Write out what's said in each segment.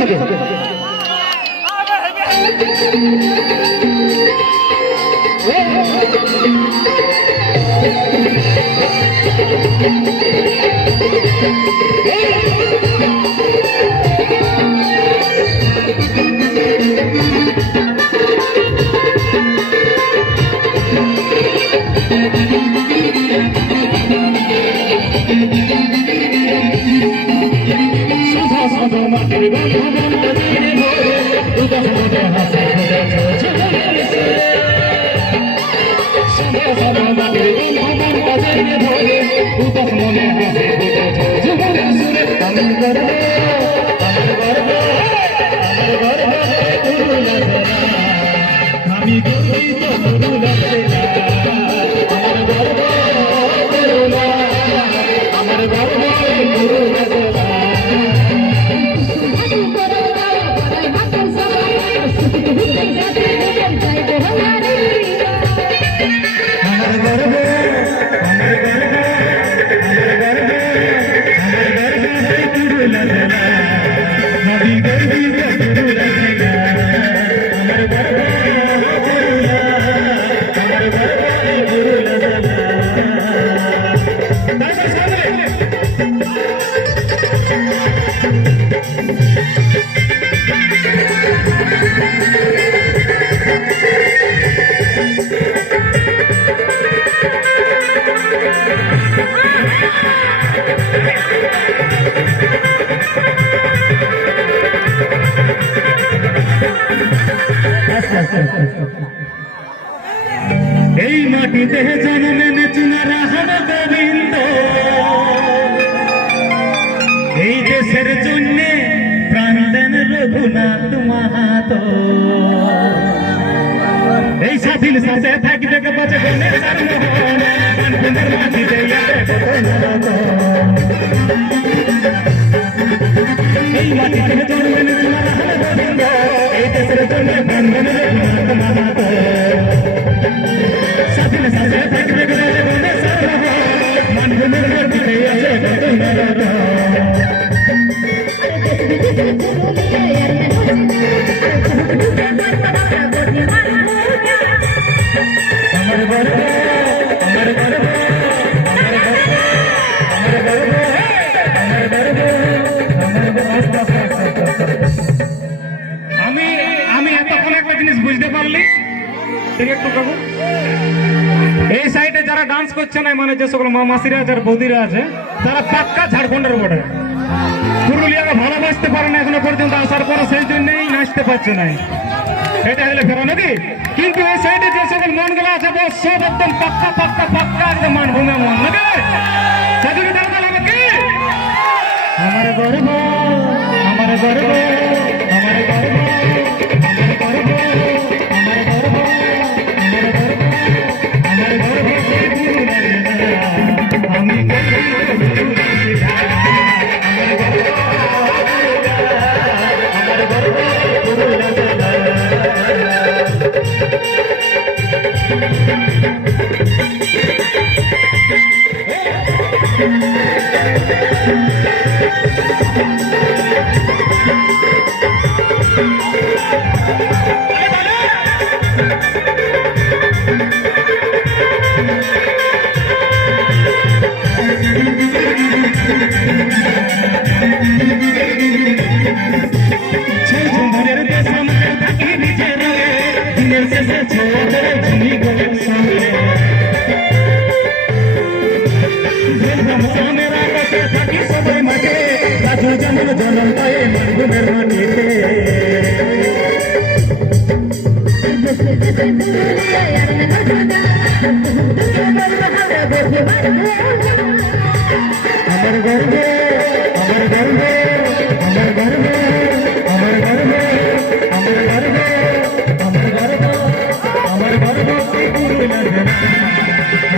चलो এই মাটিতে জন্মে নেচুনারা হব গোবিন্দ এই দেশের জন্য প্রাণ দেন রঘুনাথ মাহাতো এই স্বাধীন সাথে থাকবে বাঁচে মাটিতে এই মাটিতে জন্মে নেচুনারা হব গোবিন্দ এই দেশের জন্য প্রাণ দেন রঘুনাথ মাহাতো আমি এতক্ষণ একটা জিনিস বুঝতে পারলি একটু কাকু এই সাইডে যারা ডান্স করছে না মানে যে সকল মাসিরা যারা বৌদিরা আছে তারা পাক্কা ঝাড়খণ্ডের বটে পুরুলিয়াকে ভালোবাসতে পারে না এখনো পর্যন্ত আসার পরে সেই জন্যই নাচতে পারছে না এটা হলে ফেরা নাকি কিন্তু এই সাইডে যে সকল মনগুলো আছে সব একদম পাক্কা পাক্কা পাক্কা একদম মানভূমি মন নাকি সেদিকে তারা বলে কি আমার গর্ব আমার গর্ব আমার গর্ব আমার গর্ব আমার গর্ব আমার গর্ব আমার গর্ব আমার গর্ব আমার গর্ব আমার গর্ব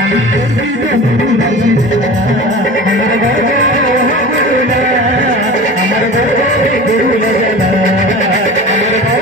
আমার গর্ব